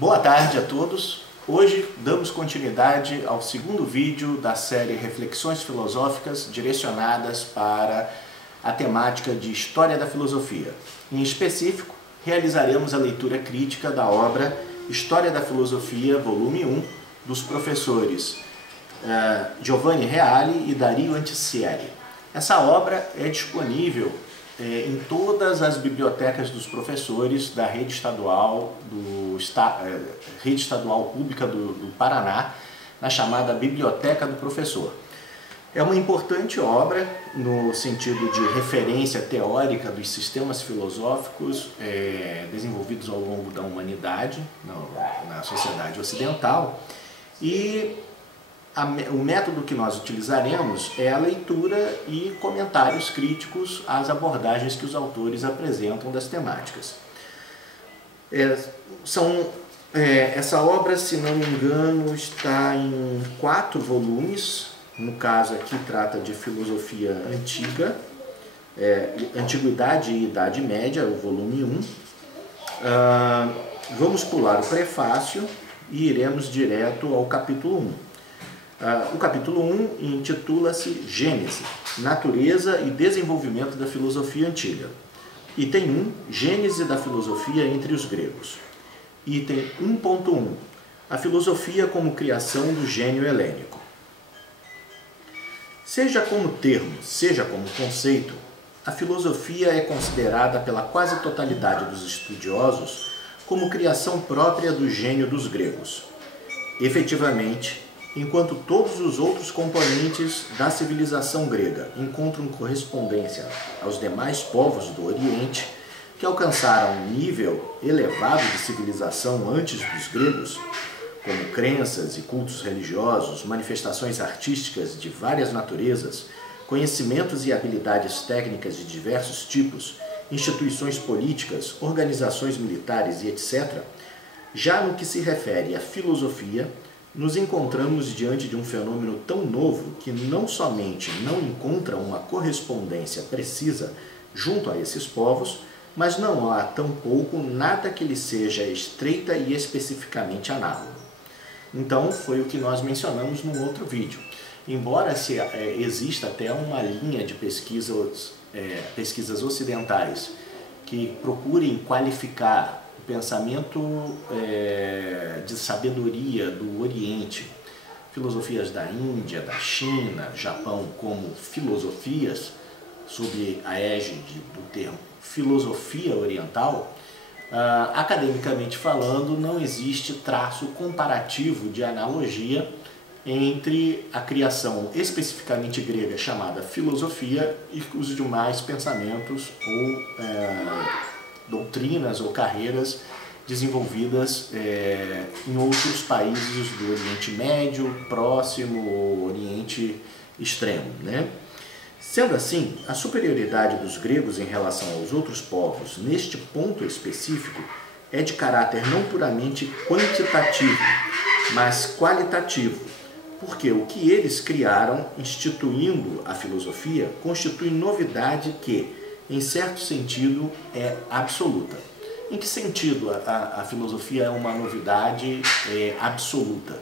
Boa tarde a todos. Hoje damos continuidade ao segundo vídeo da série Reflexões Filosóficas direcionadas para a temática de História da Filosofia. Em específico, realizaremos a leitura crítica da obra História da Filosofia, volume 1, dos professores Giovanni Reale e Dario Antichieri. Essa obra é disponível em todas as bibliotecas dos professores da rede estadual, rede estadual pública do Paraná, na chamada Biblioteca do Professor. É uma importante obra no sentido de referência teórica dos sistemas filosóficos desenvolvidos ao longo da humanidade, na sociedade ocidental, e o método que nós utilizaremos é a leitura e comentários críticos às abordagens que os autores apresentam das temáticas. Essa obra, se não me engano, está em 4 volumes. No caso aqui trata de filosofia antiga, Antiguidade e Idade Média, o volume 1. Vamos pular o prefácio e iremos direto ao capítulo 1. O capítulo 1 intitula-se Gênese, Natureza e Desenvolvimento da Filosofia Antiga. Item 1, Gênese da Filosofia entre os Gregos. Item 1.1, a filosofia como criação do gênio helênico. Seja como termo, seja como conceito, a filosofia é considerada pela quase totalidade dos estudiosos como criação própria do gênio dos gregos. Efetivamente, enquanto todos os outros componentes da civilização grega encontram correspondência aos demais povos do Oriente, que alcançaram um nível elevado de civilização antes dos gregos, como crenças e cultos religiosos, manifestações artísticas de várias naturezas, conhecimentos e habilidades técnicas de diversos tipos, instituições políticas, organizações militares e etc., já no que se refere à filosofia, nos encontramos diante de um fenômeno tão novo que não somente não encontra uma correspondência precisa junto a esses povos, mas não há tampouco nada que lhe seja estreita e especificamente análogo. Então, foi o que nós mencionamos no outro vídeo. Embora exista até uma linha de pesquisas ocidentais que procurem qualificar pensamento de sabedoria do Oriente, filosofias da Índia, da China, Japão como filosofias, sob a égide do termo filosofia oriental, academicamente falando, não existe traço comparativo de analogia entre a criação especificamente grega chamada filosofia e os demais pensamentos ou doutrinas ou carreiras desenvolvidas em outros países do Oriente Médio, Próximo ou Oriente Extremo, né? Sendo assim, a superioridade dos gregos em relação aos outros povos neste ponto específico é de caráter não puramente quantitativo, mas qualitativo, porque o que eles criaram, instituindo a filosofia, constitui novidade que, em certo sentido, é absoluta. Em que sentido a filosofia é uma novidade absoluta?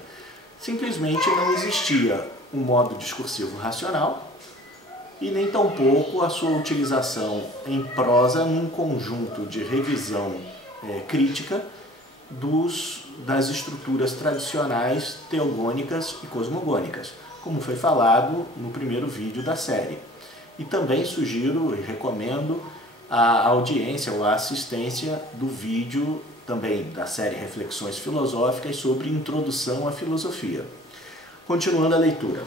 Simplesmente não existia um modo discursivo racional e nem tampouco a sua utilização em prosa num conjunto de revisão crítica das estruturas tradicionais teogônicas e cosmogônicas, como foi falado no primeiro vídeo da série. E também sugiro e recomendo a audiência ou a assistência do vídeo também da série Reflexões Filosóficas sobre Introdução à Filosofia. Continuando a leitura.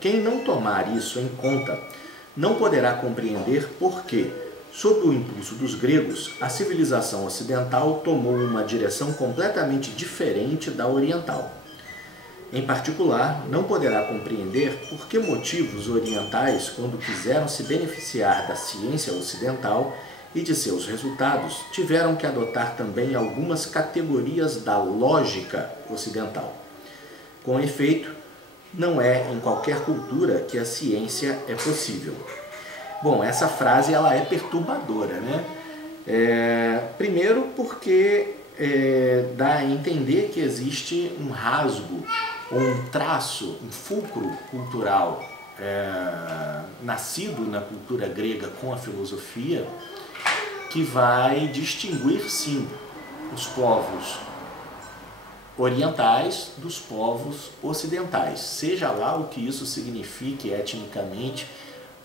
Quem não tomar isso em conta não poderá compreender por que, sob o impulso dos gregos, a civilização ocidental tomou uma direção completamente diferente da oriental. Em particular, não poderá compreender por que motivos orientais, quando quiseram se beneficiar da ciência ocidental e de seus resultados, tiveram que adotar também algumas categorias da lógica ocidental. Com efeito, não é em qualquer cultura que a ciência é possível. Bom, essa frase ela é perturbadora, né? Primeiro porque dá a entender que existe um rasgo, ou um traço, um fulcro cultural nascido na cultura grega com a filosofia, que vai distinguir, sim, os povos orientais dos povos ocidentais, seja lá o que isso signifique etnicamente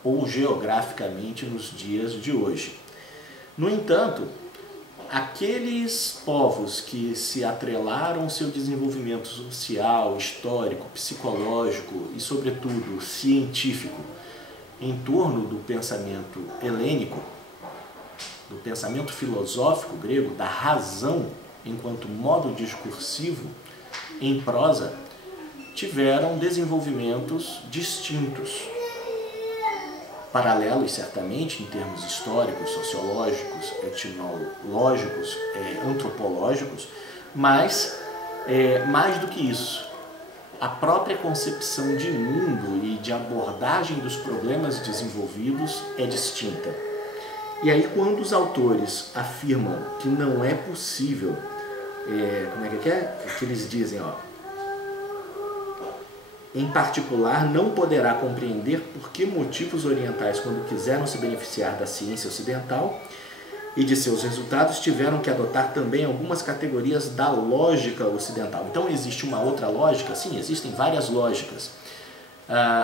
ou geograficamente nos dias de hoje. No entanto, aqueles povos que se atrelaram ao seu desenvolvimento social, histórico, psicológico e, sobretudo, científico em torno do pensamento helênico, do pensamento filosófico grego, da razão enquanto modo discursivo em prosa, tiveram desenvolvimentos distintos, paralelos certamente em termos históricos, sociológicos, etnológicos, antropológicos, mas mais do que isso, a própria concepção de mundo e de abordagem dos problemas desenvolvidos é distinta. E aí, quando os autores afirmam que não é possível, como é que é? Que eles dizem, em particular, não poderá compreender por que motivos orientais, quando quiseram se beneficiar da ciência ocidental e de seus resultados, tiveram que adotar também algumas categorias da lógica ocidental. Então, existe uma outra lógica? Sim, existem várias lógicas.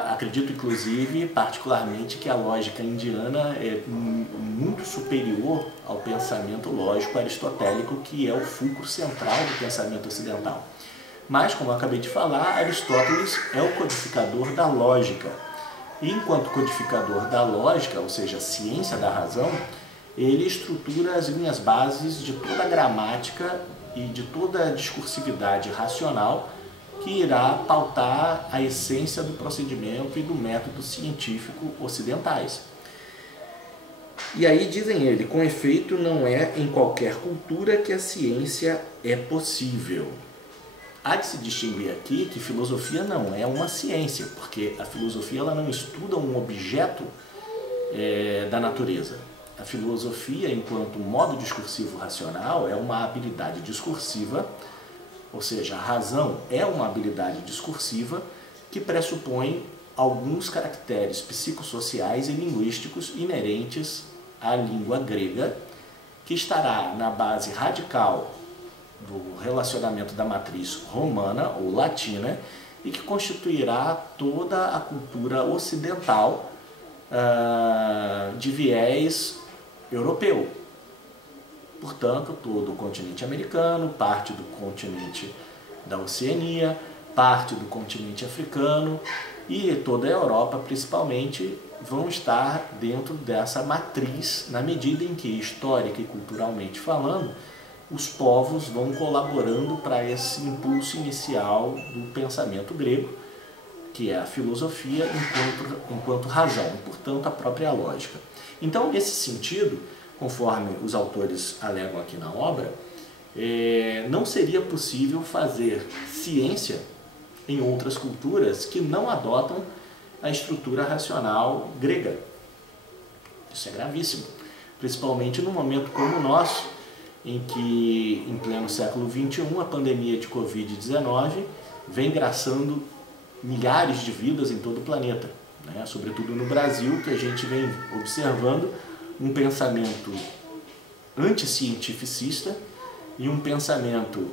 Acredito, inclusive, particularmente, que a lógica indiana é muito superior ao pensamento lógico aristotélico, que é o fulcro central do pensamento ocidental. Mas, como eu acabei de falar, Aristóteles é o codificador da lógica. E, enquanto codificador da lógica, ou seja, a ciência da razão, ele estrutura as linhas bases de toda a gramática e de toda a discursividade racional que irá pautar a essência do procedimento e do método científico ocidentais. E aí, dizem ele, com efeito, não é em qualquer cultura que a ciência é possível. Há de se distinguir aqui que filosofia não é uma ciência, porque a filosofia ela não estuda um objeto da natureza. A filosofia, enquanto modo discursivo racional, é uma habilidade discursiva, ou seja, a razão é uma habilidade discursiva que pressupõe alguns caracteres psicossociais e linguísticos inerentes à língua grega, que estará na base radical do relacionamento da matriz romana ou latina e que constituirá toda a cultura ocidental de viés europeu. Portanto, todo o continente americano, parte do continente da Oceania, parte do continente africano e toda a Europa, principalmente, vão estar dentro dessa matriz, na medida em que, histórica e culturalmente falando, os povos vão colaborando para esse impulso inicial do pensamento grego, que é a filosofia enquanto razão, e, portanto, a própria lógica. Então, nesse sentido, conforme os autores alegam aqui na obra, não seria possível fazer ciência em outras culturas que não adotam a estrutura racional grega. Isso é gravíssimo, principalmente num momento como o nosso, em que, em pleno século XXI, a pandemia de Covid-19 vem graçando milhares de vidas em todo o planeta, né? Sobretudo no Brasil, que a gente vem observando um pensamento anticientificista e um pensamento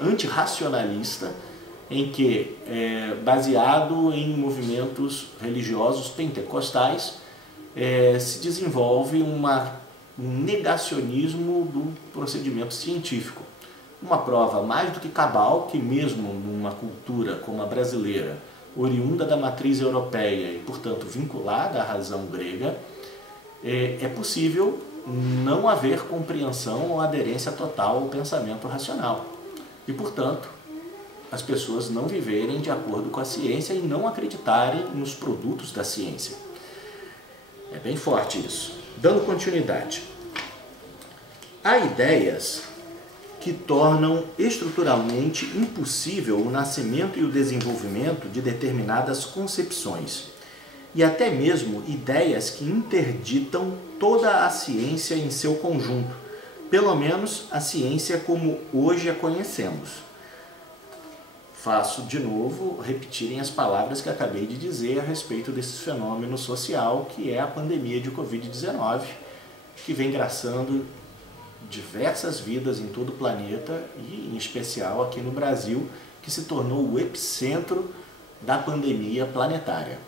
antirracionalista, em que, baseado em movimentos religiosos pentecostais, se desenvolve um negacionismo do procedimento científico. Uma prova mais do que cabal que, mesmo numa cultura como a brasileira, oriunda da matriz europeia e, portanto, vinculada à razão grega, é possível não haver compreensão ou aderência total ao pensamento racional. E, portanto, as pessoas não viverem de acordo com a ciência e não acreditarem nos produtos da ciência. É bem forte isso. Dando continuidade. Há ideias que tornam estruturalmente impossível o nascimento e o desenvolvimento de determinadas concepções. e até mesmo ideias que interditam toda a ciência em seu conjunto, pelo menos a ciência como hoje a conhecemos. Faço de novo repetirem as palavras que acabei de dizer a respeito desse fenômeno social que é a pandemia de Covid-19, que vem graçando diversas vidas em todo o planeta e em especial aqui no Brasil, que se tornou o epicentro da pandemia planetária.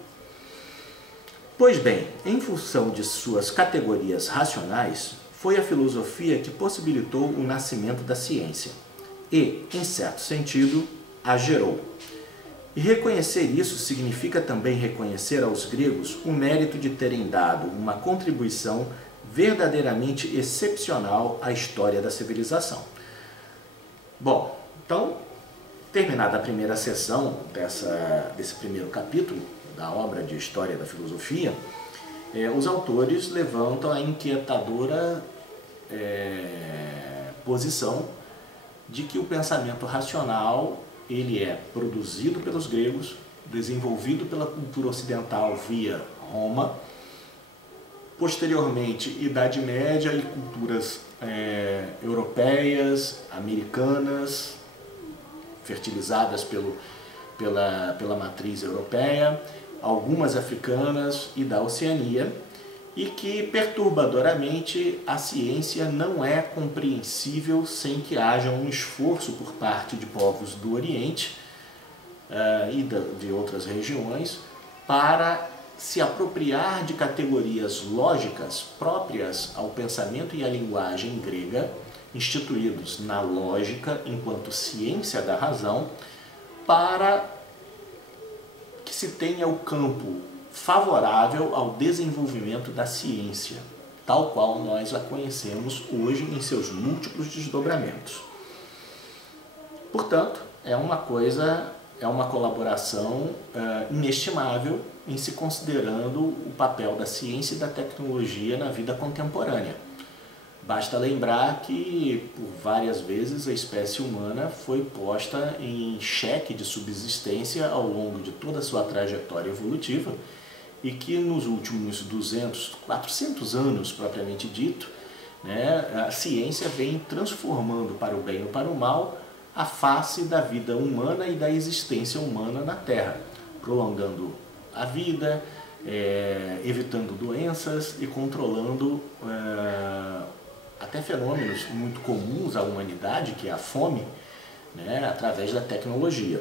Pois bem, em função de suas categorias racionais, foi a filosofia que possibilitou o nascimento da ciência e, em certo sentido, a gerou. E reconhecer isso significa também reconhecer aos gregos o mérito de terem dado uma contribuição verdadeiramente excepcional à história da civilização. Bom, então, terminada a primeira sessão desse primeiro capítulo da obra de História da Filosofia, os autores levantam a inquietadora posição de que o pensamento racional ele é produzido pelos gregos, desenvolvido pela cultura ocidental via Roma, posteriormente Idade Média e culturas europeias, americanas, fertilizadas pela matriz europeia, algumas africanas e da Oceania, e que, perturbadoramente, a ciência não é compreensível sem que haja um esforço por parte de povos do Oriente e de outras regiões para se apropriar de categorias lógicas próprias ao pensamento e à linguagem grega, instituídos na lógica enquanto ciência da razão, para que se tenha o campo favorável ao desenvolvimento da ciência, tal qual nós a conhecemos hoje em seus múltiplos desdobramentos. Portanto, é uma colaboração inestimável em se considerando o papel da ciência e da tecnologia na vida contemporânea. Basta lembrar que, por várias vezes, a espécie humana foi posta em xeque de subsistência ao longo de toda a sua trajetória evolutiva e que nos últimos 200, 400 anos, propriamente dito, a ciência vem transformando para o bem ou para o mal a face da vida humana e da existência humana na Terra, prolongando a vida, evitando doenças e controlando até fenômenos muito comuns à humanidade, que é a fome, através da tecnologia.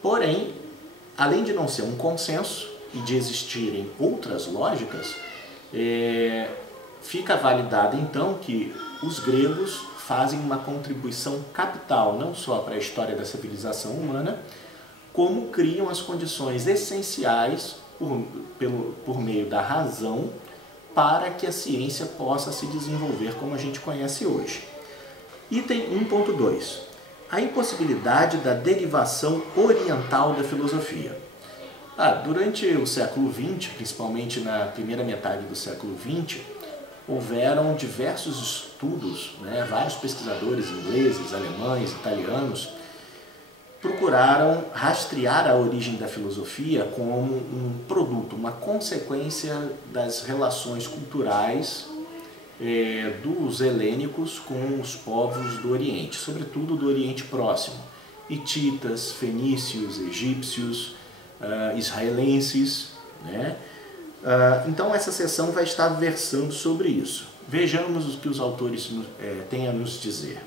Porém, além de não ser um consenso e de existirem outras lógicas, fica validado então que os gregos fazem uma contribuição capital não só para a história da civilização humana, como criam as condições essenciais por meio da razão para que a ciência possa se desenvolver como a gente conhece hoje. Item 1.2. A impossibilidade da derivação oriental da filosofia. Durante o século XX, principalmente na primeira metade do século XX, houveram diversos estudos, vários pesquisadores ingleses, alemães, italianos, procuraram rastrear a origem da filosofia como um produto, uma consequência das relações culturais dos helênicos com os povos do Oriente, sobretudo do Oriente Próximo, hititas, fenícios, egípcios, israelenses. Então essa sessão vai estar versando sobre isso. Vejamos o que os autores têm a nos dizer.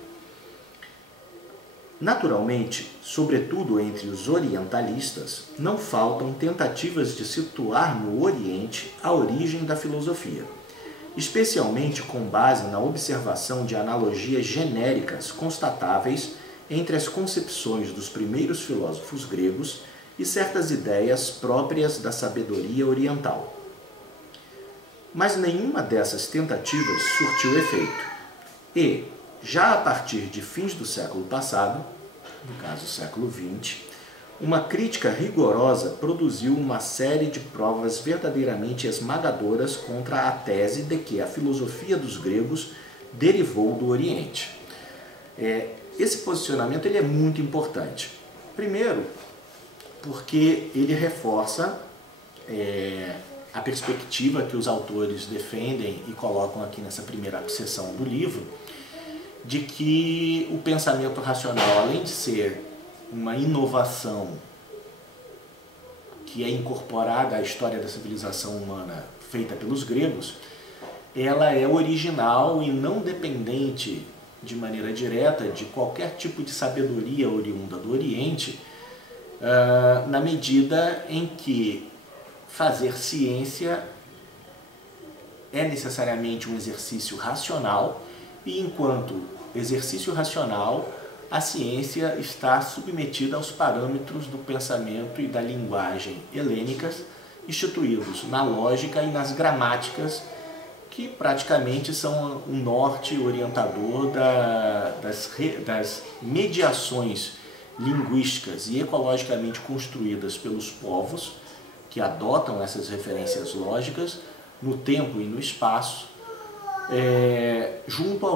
Naturalmente, sobretudo entre os orientalistas, não faltam tentativas de situar no Oriente a origem da filosofia, especialmente com base na observação de analogias genéricas constatáveis entre as concepções dos primeiros filósofos gregos e certas ideias próprias da sabedoria oriental. Mas nenhuma dessas tentativas surtiu efeito e, já a partir de fins do século passado, no caso século XX, uma crítica rigorosa produziu uma série de provas verdadeiramente esmagadoras contra a tese de que a filosofia dos gregos derivou do Oriente. Esse posicionamento ele é muito importante. Primeiro, porque ele reforça a perspectiva que os autores defendem e colocam aqui nessa primeira seção do livro, de que o pensamento racional, além de ser uma inovação que é incorporada à história da civilização humana feita pelos gregos, ela é original e não dependente de maneira direta de qualquer tipo de sabedoria oriunda do Oriente, na medida em que fazer ciência é necessariamente um exercício racional, e enquanto exercício racional, a ciência está submetida aos parâmetros do pensamento e da linguagem helênicas instituídos na lógica e nas gramáticas, que praticamente são um norte orientador das mediações linguísticas e ecologicamente construídas pelos povos que adotam essas referências lógicas no tempo e no espaço, junto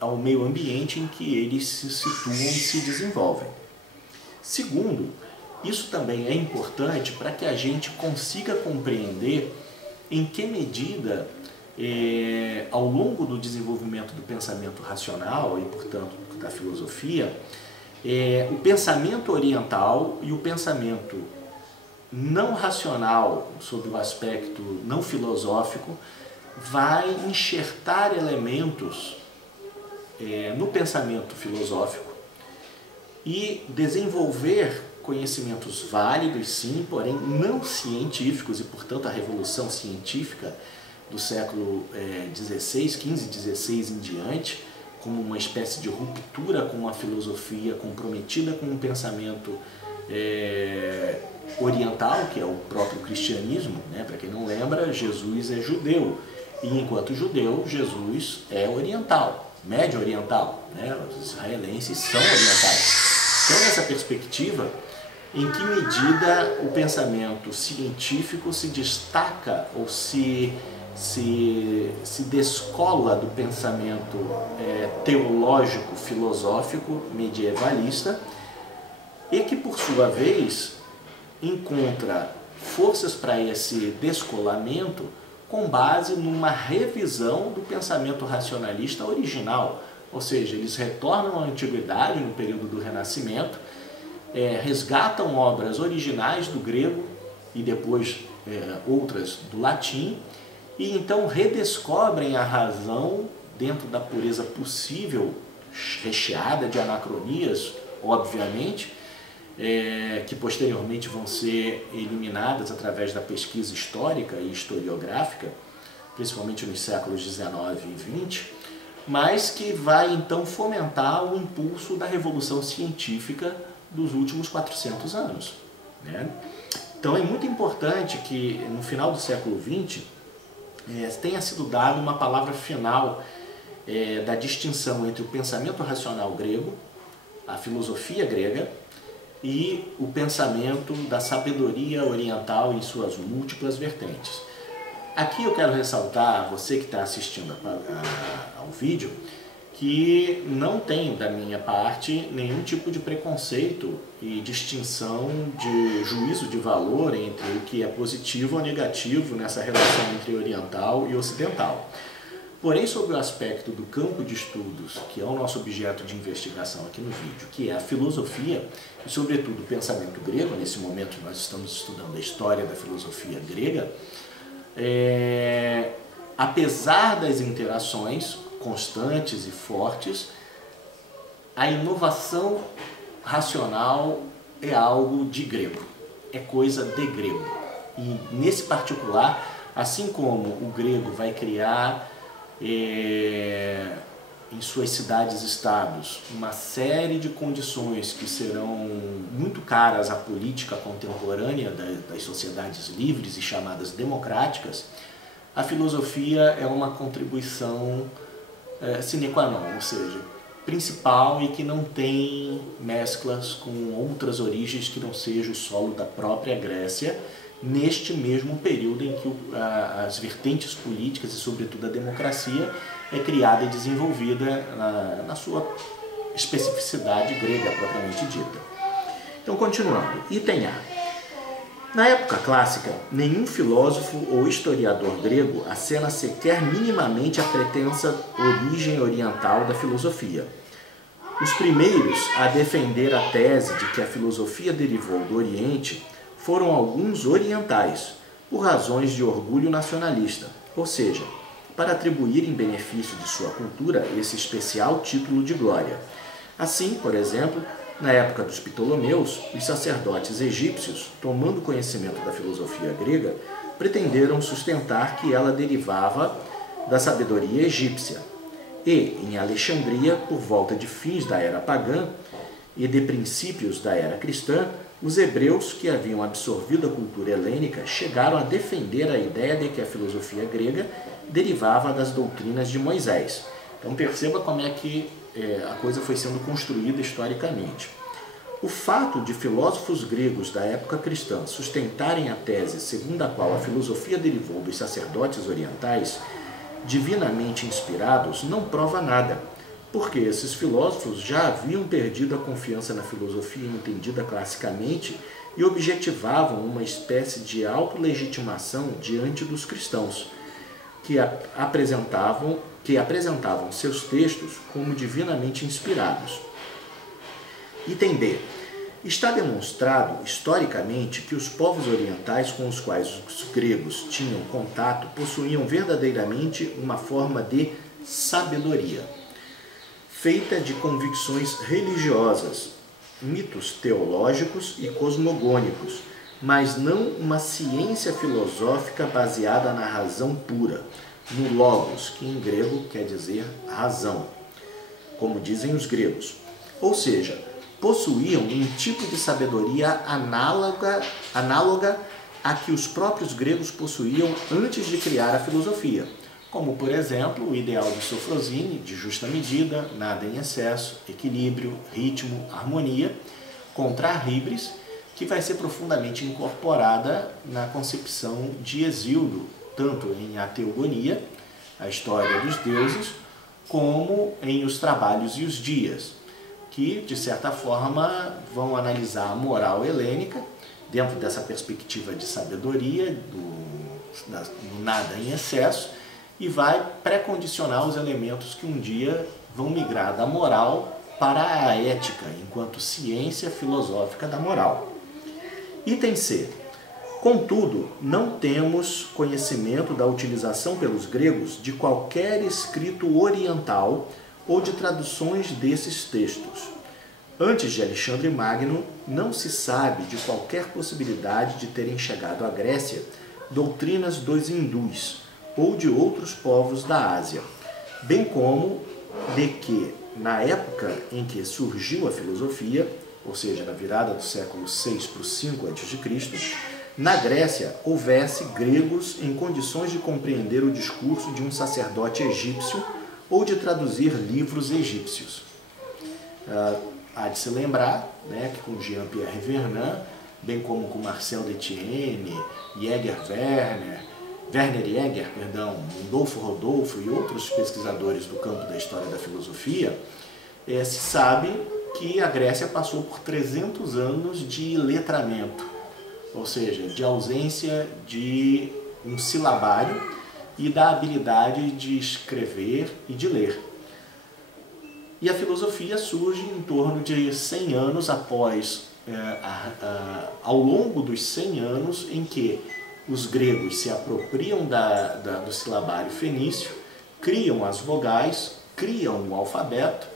ao meio ambiente em que eles se situam e se desenvolvem. Segundo, isso também é importante para que a gente consiga compreender em que medida, ao longo do desenvolvimento do pensamento racional e, portanto, da filosofia, o pensamento oriental e o pensamento não racional, sob o aspecto não filosófico, vai enxertar elementos no pensamento filosófico e desenvolver conhecimentos válidos, sim, porém não científicos, e portanto a revolução científica do século XVI, XV, XVI em diante, como uma espécie de ruptura com uma filosofia comprometida com um pensamento oriental, que é o próprio cristianismo, né? Para quem não lembra, Jesus é judeu, e enquanto judeu, Jesus é oriental, médio oriental, né? Os israelenses são orientais. Então, nessa perspectiva, em que medida o pensamento científico se destaca ou se descola do pensamento teológico, filosófico, medievalista, e que, por sua vez, encontra forças para esse descolamento com base numa revisão do pensamento racionalista original, ou seja, eles retornam à antiguidade no período do Renascimento, resgatam obras originais do grego e depois outras do latim, e então redescobrem a razão dentro da pureza possível, recheada de anacronias, obviamente, que posteriormente vão ser eliminadas através da pesquisa histórica e historiográfica, principalmente nos séculos XIX e XX, mas que vai então fomentar o impulso da revolução científica dos últimos 400 anos, né? Então é muito importante que no final do século XX tenha sido dada uma palavra final da distinção entre o pensamento racional grego, a filosofia grega, e o pensamento da sabedoria oriental em suas múltiplas vertentes. Aqui eu quero ressaltar, você que está assistindo ao vídeo, que não tem da minha parte nenhum tipo de preconceito e distinção de juízo de valor entre o que é positivo ou negativo nessa relação entre oriental e ocidental. Porém, sobre o aspecto do campo de estudos, que é o nosso objeto de investigação aqui no vídeo, que é a filosofia, e sobretudo o pensamento grego, nesse momento nós estamos estudando a história da filosofia grega, apesar das interações constantes e fortes, a inovação racional é algo de grego, é coisa de grego. E nesse particular, assim como o grego vai criar em suas cidades-estados uma série de condições que serão muito caras à política contemporânea das sociedades livres e chamadas democráticas, a filosofia é uma contribuição sine qua non, ou seja, principal, e que não tem mesclas com outras origens que não seja o solo da própria Grécia, neste mesmo período em que as vertentes políticas e sobretudo a democracia é criada e desenvolvida na sua especificidade grega propriamente dita. Então, continuando, item A. Na época clássica, nenhum filósofo ou historiador grego acena sequer minimamente a pretensa origem oriental da filosofia. Os primeiros a defender a tese de que a filosofia derivou do Oriente foram alguns orientais, por razões de orgulho nacionalista, ou seja, para atribuir em benefício de sua cultura esse especial título de glória. Assim, por exemplo, na época dos Ptolomeus, os sacerdotes egípcios, tomando conhecimento da filosofia grega, pretenderam sustentar que ela derivava da sabedoria egípcia. E, em Alexandria, por volta de fins da era pagã e de princípios da era cristã, os hebreus que haviam absorvido a cultura helênica chegaram a defender a ideia de que a filosofia grega derivava das doutrinas de Moisés. Então perceba como é que a coisa foi sendo construída historicamente. O fato de filósofos gregos da época cristã sustentarem a tese segundo a qual a filosofia derivou dos sacerdotes orientais, divinamente inspirados, não prova nada, porque esses filósofos já haviam perdido a confiança na filosofia entendida classicamente e objetivavam uma espécie de autolegitimação diante dos cristãos, que apresentavam seus textos como divinamente inspirados. Item B. Está demonstrado historicamente que os povos orientais com os quais os gregos tinham contato possuíam verdadeiramente uma forma de sabedoria, feita de convicções religiosas, mitos teológicos e cosmogônicos, mas não uma ciência filosófica baseada na razão pura, no logos, que em grego quer dizer razão, como dizem os gregos. Ou seja, possuíam um tipo de sabedoria análoga a que os próprios gregos possuíam antes de criar a filosofia, como, por exemplo, o ideal de Sofrosine, de justa medida, nada em excesso, equilíbrio, ritmo, harmonia, contra a híbris, que vai ser profundamente incorporada na concepção de Hesíodo, tanto em A Teogonia, a história dos deuses, como em Os Trabalhos e os Dias, que, de certa forma, vão analisar a moral helênica, dentro dessa perspectiva de sabedoria, do nada em excesso, e vai pré-condicionar os elementos que um dia vão migrar da moral para a ética, enquanto ciência filosófica da moral. Item C. Contudo, não temos conhecimento da utilização pelos gregos de qualquer escrito oriental ou de traduções desses textos. Antes de Alexandre Magno, não se sabe de qualquer possibilidade de terem chegado à Grécia doutrinas dos hindus ou de outros povos da Ásia, bem como de que, na época em que surgiu a filosofia, ou seja, na virada do século VI para o V a.C., na Grécia houvesse gregos em condições de compreender o discurso de um sacerdote egípcio ou de traduzir livros egípcios. Há de se lembrar, né, que com Jean-Pierre Vernant, bem como com Marcel Detienne, Werner Jäger, Rudolfo Rodolfo e outros pesquisadores do campo da história da filosofia, se sabe que a Grécia passou por 300 anos de letramento, ou seja, de ausência de um silabário e da habilidade de escrever e de ler. E a filosofia surge em torno de 100 anos após, ao longo dos 100 anos em que os gregos se apropriam do silabário fenício, criam as vogais, criam o alfabeto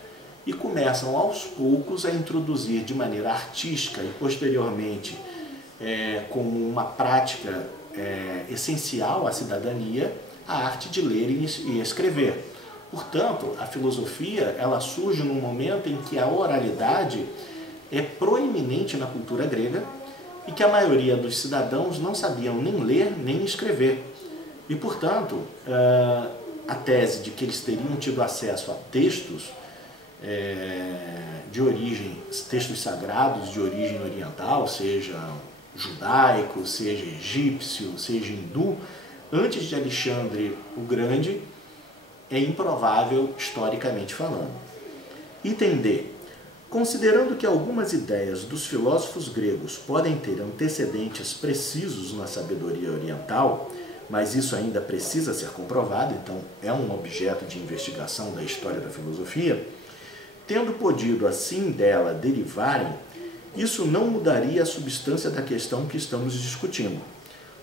e começam aos poucos a introduzir de maneira artística e posteriormente como uma prática essencial à cidadania, a arte de ler e escrever. Portanto, a filosofia ela surge num momento em que a oralidade é proeminente na cultura grega e que a maioria dos cidadãos não sabiam nem ler nem escrever. E, portanto, a tese de que eles teriam tido acesso a textos de origem, textos sagrados de origem oriental, seja judaico, seja egípcio, seja hindu, antes de Alexandre o Grande, é improvável historicamente falando. Item D. Considerando que algumas ideias dos filósofos gregos podem ter antecedentes precisos na sabedoria oriental, mas isso ainda precisa ser comprovado, então é um objeto de investigação da história da filosofia, tendo podido assim dela derivarem, isso não mudaria a substância da questão que estamos discutindo.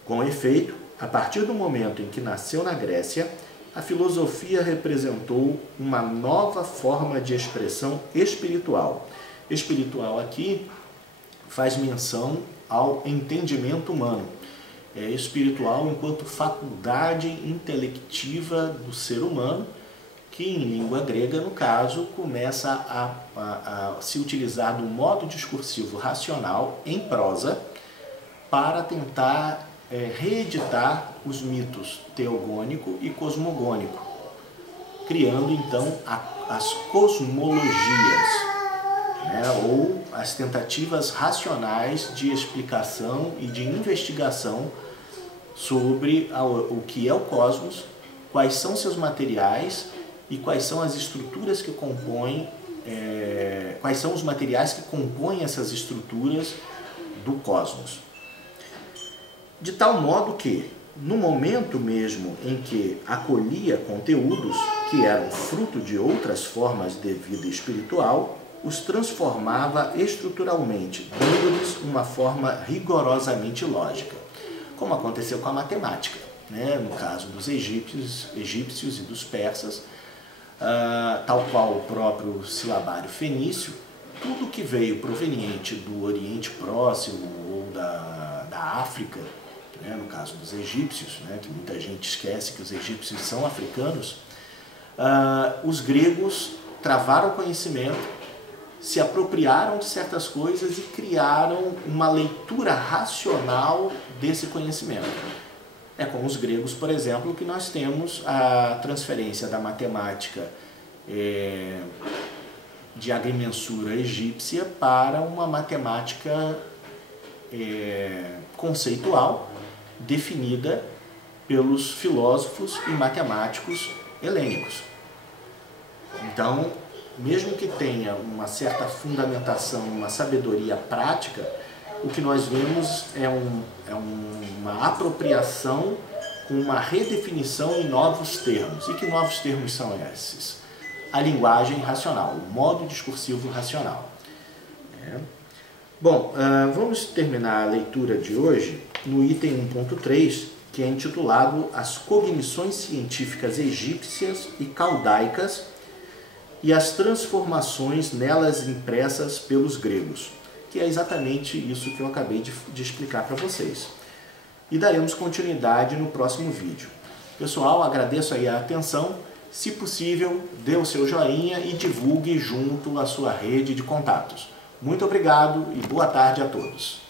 Com efeito, a partir do momento em que nasceu na Grécia, a filosofia representou uma nova forma de expressão espiritual. Espiritual aqui faz menção ao entendimento humano. É espiritual enquanto faculdade intelectiva do ser humano, que em língua grega, no caso, começa a se utilizar do modo discursivo racional em prosa para tentar reeditar os mitos teogônico e cosmogônico, criando então as cosmologias, né, ou as tentativas racionais de explicação e de investigação sobre o que é o cosmos, quais são seus materiais e quais são as estruturas que compõem, quais são os materiais que compõem essas estruturas do cosmos. De tal modo que, no momento mesmo em que acolhia conteúdos que eram fruto de outras formas de vida espiritual, os transformava estruturalmente, dando-lhes uma forma rigorosamente lógica, como aconteceu com a matemática, né? No caso dos egípcios e dos persas, tal qual o próprio silabário fenício, tudo que veio proveniente do Oriente Próximo ou da África, né, no caso dos egípcios, né, que muita gente esquece que os egípcios são africanos, os gregos travaram o conhecimento, se apropriaram de certas coisas e criaram uma leitura racional desse conhecimento. É com os gregos, por exemplo, que nós temos a transferência da matemática de agrimensura egípcia para uma matemática conceitual definida pelos filósofos e matemáticos helênicos. Então, mesmo que tenha uma certa fundamentação, uma sabedoria prática, o que nós vemos é uma apropriação com uma redefinição em novos termos. E que novos termos são esses? A linguagem racional, o modo discursivo racional. Bom, vamos terminar a leitura de hoje no item 1.3, que é intitulado As Cognições Científicas Egípcias e Caldaicas e as Transformações nelas impressas pelos gregos, que é exatamente isso que eu acabei de explicar para vocês. E daremos continuidade no próximo vídeo. Pessoal, agradeço aí a atenção. Se possível, dê o seu joinha e divulgue junto à sua rede de contatos. Muito obrigado e boa tarde a todos.